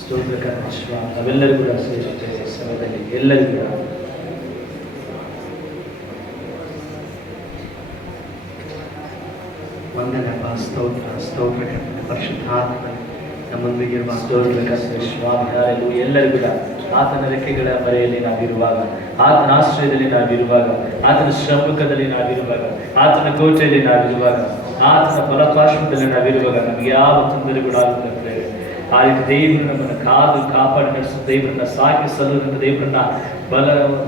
ಸ್ತೋತ್ರ ಕರ್ಮೇಶ್ವರ. ನಾವೆಲ್ಲರೂ ಕೂಡ ಶ್ರೇಷ್ಠ ಸಮಯದಲ್ಲಿ ಎಲ್ಲರೂ ಕೂಡ ವಂದನಪ್ಪ, ಸ್ತೋತ್ರ ಸ್ತೋತ್ರ ಕರ್ತನೆ. ಪರಿಶುದ್ಧಾತ್ಮ ನಮ್ಮೊಂದಿಗಿರುವ ಸ್ತೋತ್ರ ಕರ್ತನೆ ಸ್ವಾಮಿ. ಎಲ್ಲರೂ ಕೂಡ ಆತನ ರೆಕ್ಕೆಗಳ ಮರೆಯಲ್ಲಿ ನಾವಿರುವಾಗ, ಆತನ ಆಶ್ರಯದಲ್ಲಿ ನಾವಿರುವಾಗ, ಆತನ ಶ್ರಮುಖದಲ್ಲಿ ನಾವಿರುವಾಗ, ಆತನ ಕೋಟೆಯಲ್ಲಿ ನಾವಿರುವಾಗ, ಆತನ ಬಲಪಾರ್ಶ್ವದಲ್ಲಿ ನಾವಿರುವಾಗ ನಮಗೆ ಯಾವ ತೊಂದರೆ ಕೂಡ ಆಗುತ್ತದೆ. ಆ ರೀತಿ ದೇವರು ನಮ್ಮನ್ನು ಕಾದು ಕಾಪಾಡಿ ನಡೆಸುವ ದೇವರನ್ನ, ಸಾಕಿ ಸಲ್ಲುವಂಥ ದೇವರನ್ನ,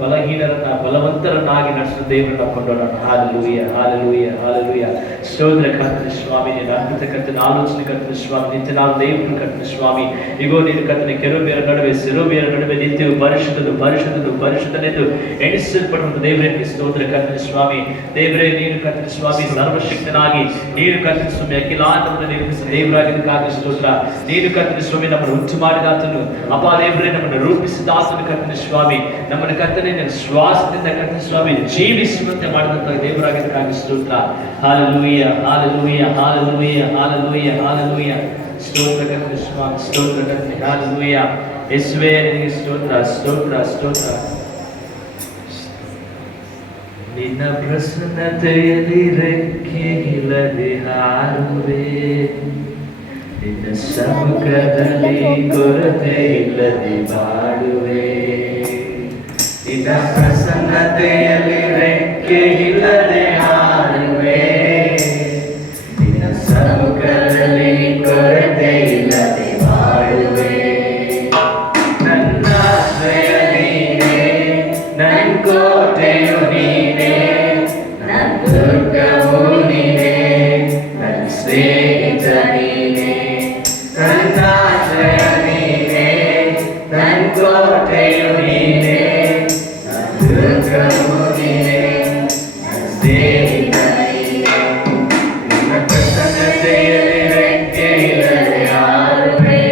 ಬಲಹೀನರನ್ನ ಬಲವಂತರನ್ನಾಗಿ ನಡೆಸುವ ದೇವರನ್ನ ಕೊಂಡೋಣ. Hallelujah, hallelujah, hallelujah. ಸ್ತೋತ್ರ ಕರ್ತನೆ ಸ್ವಾಮಿ. ನೀನು ಅದ್ಭುತ ಕರ್ತನೆ, ಆಲೋಚನೆ ಕರ್ತನೆ ಸ್ವಾಮಿ. ನಿತ್ಯ ನಾವು ದೇವರು ಕರ್ತನೆ ಸ್ವಾಮಿ. ಈಗೋ ನೀನು ಕರ್ತನೆ ಕೆರೂಬಿಯರ ನಡುವೆ ಸೆರೂಬಿಯರ ನಡುವೆ ನಿಂತು ಪರಿಶುದ್ಧನು ಪರಿಶುದ್ಧನು ಪರಿಶುದ್ಧನೆಂದು ಎಣಿಸಲ್ಪಡುವಂಥ ದೇವರೇ ಸ್ತೋತ್ರ ಕರ್ತನೆ ಸ್ವಾಮಿ. ದೇವರೇ ನೀನು ಕರ್ತನೆ ಸ್ವಾಮಿ ಸರ್ವಶಕ್ತನಾಗಿ, ನೀನು ಕರ್ತನೆ ಸ್ವಾಮಿ ಅಖಿಲಾಂಡವನ್ನು ನಿರ್ಮಿಸಿದ ದೇವರಾಗಿದ್ದಕ್ಕಾಗಿ ಸ್ತೋತ್ರ. ನೀನು ಕರ್ತನೆ ಸ್ವಾಮಿ ನಮ್ಮನ್ನು ಉಂಟು ಮಾಡಿದ ಆತನು, ಅಪ್ಪ ದೇವರೇ ನಮ್ಮನ್ನು ರೂಪಿಸಿದ ಆತನು ಕರ್ತನೆ ಸ್ವಾಮಿ. ನಮ್ಮನ್ನು ಕರ್ತನೆ ನಿನ್ನ ಶ್ವಾಸದಿಂದ ಕರ್ತನೆ ಸ್ವಾಮಿ ಜೀವಿಸುವಂತೆ ಮಾಡಿದಂತಹ ದೇವರಾಗಿದ್ದಕ್ಕಾಗಿ ಸ್ತೋತ್ರ. Hallelujah, hallelujah, hallelujah, hallelujah, hallelujah. ಸ್ತೋತ್ರ ಕರ್ತನೆ ಸ್ವಾಮಿ, ಸ್ತೋತ್ರ ಕರ್ತನೆ. ಹಾಲೆಲೂಯ. ಯೇಸುವೇ ನಿನಗೆ ಸ್ತೋತ್ರ, ಸ್ತೋತ್ರ, ಸ್ತೋತ್ರ. ನಿನ್ನ ಪ್ರಸನ್ನತೆಯಲ್ಲಿ ರೆಕ್ಕೆಯಿಲ್ಲದೆ ಹಾರುವೆ, ನಿನ್ನ ಸಮ್ಮುಖದಲ್ಲಿ ಕೊರತೆ ಇಲ್ಲದೆ ಬಾಳುವೆ. ನಿನ್ನ ಪ್ರಸನ್ನತೆಯಲ್ಲಿ ರೆಕ್ಕೆಯಿಲ್ಲದೆ ಹಾರುವೆ, ನಿನ್ನ ಸಮ್ಮುಖದಲ್ಲಿ ಕೊರತೆ ಇಲ್ಲದೆ ಬಾಳುವೆ. ನನ್ನ ಆಶ್ರಯ ನೀನೇ, ನನ್ನ ಕೋಟೆಯು ನೀನೇ, ನನ್ನ ದುರ್ಗವು ನೀನೇ, ನನ್ನ ಸ್ನೇಹಿತ ನೀನೇ. ನನ್ನ ಆಶ್ರಯ ನೀನೇ, ನನ್ನ ಕೋಟೆಯು ನೀನೇ, ನನ್ನ ದುರ್ಗವು ನೀನೇ, ನನ್ನ ಸ್ನೇಹಿತ ನೀನೇ. ನಿನ್ನ ಪ್ರಸನ್ನತೆಯಲ್ಲಿ ರೆಕ್ಕೆಯಿಲ್ಲದೆ ಹಾರುವೆ,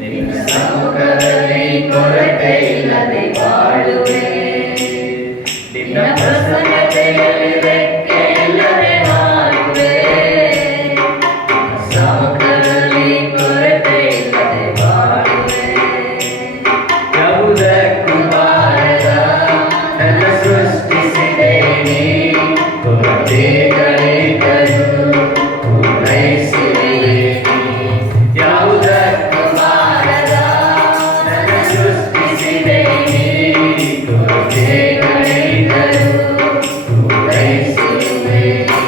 ನಿನ್ನ ಸಮ್ಮುಖದಲ್ಲಿ ಕೊರತೆ ಇಲ್ಲದೆ ಬಾಳುವೆ. ನಿನ್ನ ಪ್ರಸನ್ನತೆಯಲ್ಲಿ ರೆಕ್ಕೆಯಿಲ್ಲದೆ ಹಾರುವೆ, ಸಮ್ಮುಖದಲ್ಲಿ ಕೊರತೆ ಇಲ್ಲದೆ ಬಾಳುವೆ. ಯಾವುದಕ್ಕೂ ಬಾರದ ನನ್ನ ಸೃಷ್ಟಿಸಿದೆ ನೀ, ಕೊರತೆಗಳಿದ್ದರೂ ಪೂರೈಸುವೆ ನೀ. ಯಾವುದಕ್ಕೂ ಬಾರದ ನನ್ನ ಸೃಷ್ಟಿಸಿದೆ ನೀ, ಕೊರತೆಗಳಿದ್ದರೂ ಪೂರೈಸುವೆ ನೀ.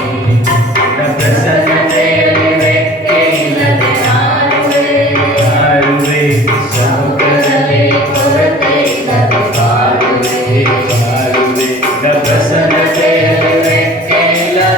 ನಿನ್ನ ಪ್ರಸನ್ನತೆಯಲ್ಲಿ ರೆಕ್ಕೆಯಿಲ್ಲದೆ ಹಾರುವೆ, ಹಾರುವೆ, ಸಮ್ಮುಖದಲ್ಲಿ ಕೊರತೆ ಇಲ್ಲದೆ ಬಾಳುವೆ, ಬಾಳುವೆ. ನಿನ್ನ ಪ್ರಸನ್ನತೆಯಲ್ಲಿ ರೆಕ್ಕೆಯಿಲ್ಲದೆ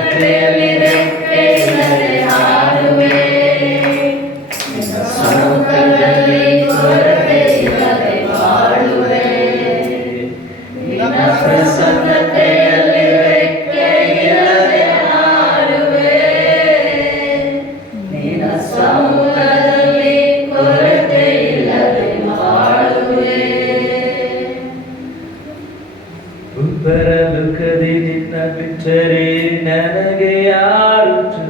ಪ್ರಸನ್ನತೆಯಲ್ಲಿ ರೆಕ್ಕೆಯಿಲ್ಲದೆ ಹಾರುವೆ. ನಿನ್ನ ಸಮ್ಮುಖದಲ್ಲಿ ಕೊರತೆಯಿಲ್ಲದೆ ಬಾಳುವೆ. ನಿನ್ನ ಪ್ರಸನ್ನತೆಯಲ್ಲಿ ರೆಕ್ಕೆಯಿಲ್ಲದೆ ಹಾರುವೆ. ನಿನ್ನ ಸಮ್ಮುಖದಲ್ಲಿ ಕೊರತೆಯಿಲ್ಲದೆ ಬಾಳುವೆ. ಉಬ್ಬರ ಲುಕದಿ ನಿನ್ನ ಬಿಟ್ಟರೆ ನನಗೆ ಯಾರುಂಟು?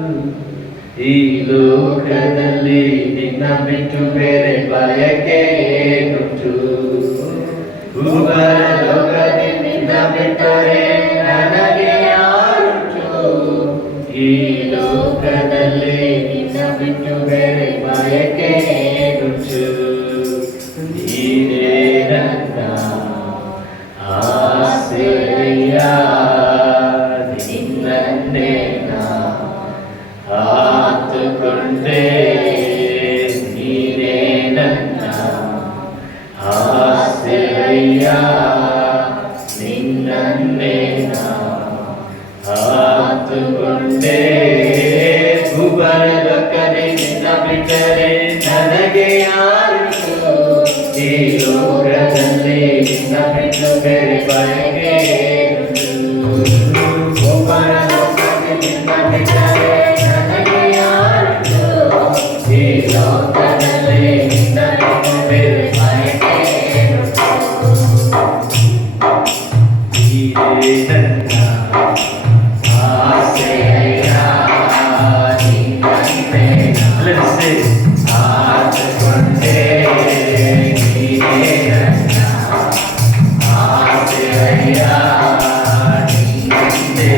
ಈ ಲೋಕದಲ್ಲಿ ನಿನ್ನ ಬಿಟ್ಟು ಬೇರೆ ಬಯಕೆ ಏನುಂಟು? ಉಬ್ಬರ ಲೋಕದಿ ನಿನ್ನ ಬಿಟ್ಟರೆ ನನಗೆ ಯಾರುಂಟು? ಈ ಲೋಕದಲ್ಲಿ ನಿನ್ನ ಬಿಟ್ಟು ಬೇರೆ ಬಯಕೆ ಏನುಂಟು? ನೀನೇ ನನ್ನ ಆಸೆಯ, ನಿನ್ನನ್ನೇ ಆತುಕೊಂಡೆ. ನೀನೇ ನನ್ನ ಆಸೆಯ, ನಿನ್ನನ್ನೇ ಆತುಕೊಂಡೆ. ಭೂಬಲಕದೆ ನಿನ್ನ ಬಿಟ್ಟರೆ ನನಗೆ ಯಾರುಂಟು? ಈ ಲೋಕದಲ್ಲಿ ನಿನ್ನ ಬಿಟ್ಟು ಬೇರೆ ಬಯಕೆ ಏನುಂಟು? ಭೂಬಲಕದೆ ನಿನ್ನ ಬಿಟ್ಟರೆ ನನಗೆ ಯಾರುಂಟು? ಈ ಲೋಕದಲ್ಲಿ ನಿನ್ನ ಬಿಟ್ಟು ಬೇರೆ ಬಯಕೆ ಏನುಂಟು? ನೀನೇ ನನ್ನ ಆಸೆಯ, ನಿನ್ನನ್ನೇ ಆತುಕೊಂಡೆ. ನೀನೇ ನನ್ನ ಆಸೆಯ, ನಿನ್ನನ್ನೇ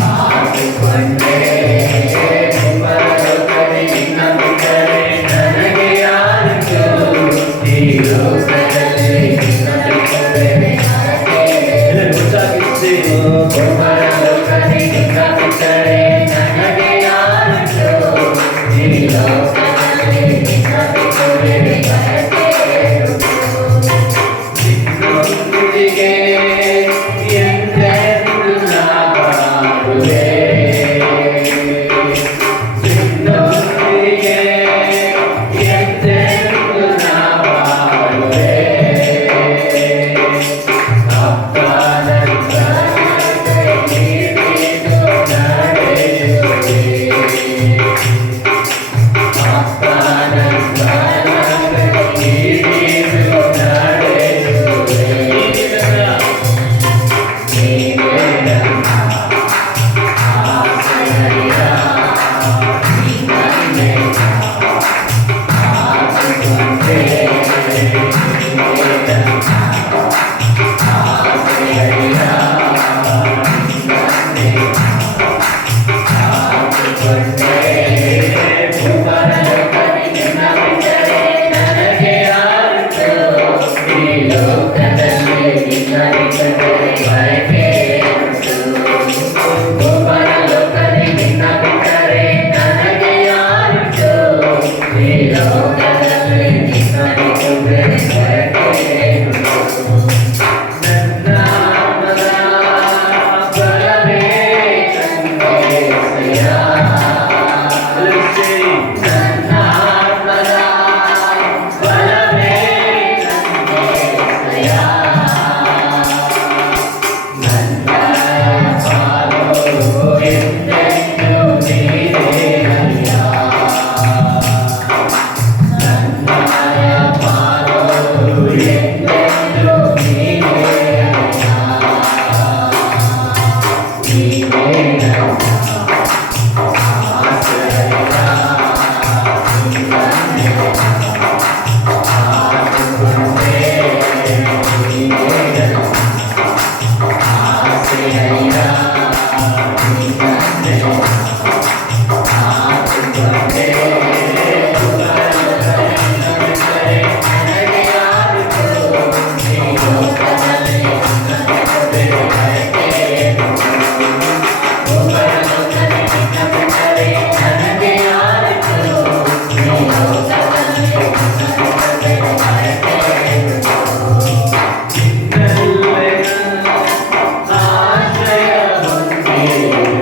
ಆತುಕೊಂಡೆ. ಭೂಲೋಕದಲ್ಲಿ ನಿನ್ನ ಬಿಟ್ಟರೆ ನನಗೆ ಯಾರುಂಟು? ಈ ಲೋಕದಲ್ಲಿ ನಿನ್ನ ಬಿಟ್ಟು ಬೇರೆ ಬಯಕೆ ಏನುಂಟು? ಭೂಲೋಕದಲ್ಲಿ ನಿನ್ನ ಬಿಟ್ಟರೆ ನನಗೆ ಯಾರುಂಟು? ಈ ಲೋಕದಲ್ಲಿ ನಿನ್ನ ಬಿಟ್ಟು ಬೇರೆ ಬಯಕೆ ಏನುಂಟು? ನಿನ್ನೊಂದಿಗೆ ಎಂದೆಂದು ನಾ ಬಾಳುವೆ. ನಿನ್ನೊಂದಿಗೆ ಎಂದೆಂದು ನಾ ಬಾಳುವೆ. ಅಪ್ಪನಂತ ಕೈ ಹಿಡಿದು ನಡೆಸುವೆ. ಅಪ್ಪನಂತ ಕೈ ಹಿಡಿದು ನಡೆಸುವೆ. ನೀನೇ ನನ್ನ ಆಸೆಯ, ನಿನ್ನನ್ನೇ ಆತುಕೊಂಡೆ. ನೀನೇ ನನ್ನ ಆಸೆಯ, ನಿನ್ನನ್ನೇ ಆತುಕೊಂಡೆ. ಭೂಲೋಕದಲ್ಲಿ ನಿನ್ನ ಬಿಟ್ಟರೆ ನನಗೆ ಯಾರುಂಟು? ಈ ಲೋಕದಲ್ಲಿ ನಿನ್ನ ಬಿಟ್ಟು ಬೇರೆ ಬಯಕೆ ಏನುಂಟು? ಭೂಲೋಕದಲ್ಲಿ ನಿನ್ನ ಬಿಟ್ಟರೆ ನನಗೆ ಯಾರುಂಟು? ಈ ಲೋಕದಲ್ಲಿ ನಿನ್ನ ಬಿಟ್ಟು ಬೇರೆ ಬಯಕೆ ಏನುಂಟು? ನನ್ನ ಆತ್ಮದ ಬಲವೇ ಕನ್ನೆಸೆಯ. ನನ್ನ ಆತ್ಮದ ಬಲವೇ ಕನ್ನೆಸೆಯ. ನನ್ನ ಪಾಲು ಎಂದೆಂದು ನೀನೇನಯ್ಯ. ನನ್ನ ಪಾಲು ಎಂದೆಂದು ನೀನೇನಯ್ಯ. ನೀನೇ ನನ್ನ ಆಸೆಯ, ನಿನ್ನನ್ನೇ ಆತುಕೊಂಡೆ. ನೀನೇ ನನ್ನ ಆಸೆಯ, ನಿನ್ನನ್ನೇ ಆತುಕೊಂಡೆ. ಭೂಲೋಕದಲ್ಲಿ ನಿನ್ನ ಬಿಟ್ಟರೆ ನನಗೆ ಯಾರುಂಟು? ಈ ಲೋಕದಲ್ಲಿ ನಿನ್ನ ಬಿಟ್ಟು ಬೇರೆ ಬಯಕೆ ಏನುಂಟು? ಭೂಲೋಕದಲ್ಲಿ ನಿನ್ನ ಬಿಟ್ಟರೆ ನನಗೆ ಯಾರುಂಟು? ಈ ಲೋಕದಲ್ಲಿ ನಿನ್ನ ಬಿಟ್ಟು ಬೇರೆ ಬಯಕೆ ಏನುಂಟು? ನಿನ್ನಲ್ಲೇ ಆಶ್ರಯ ಹೊಂದಿದೆ. Thank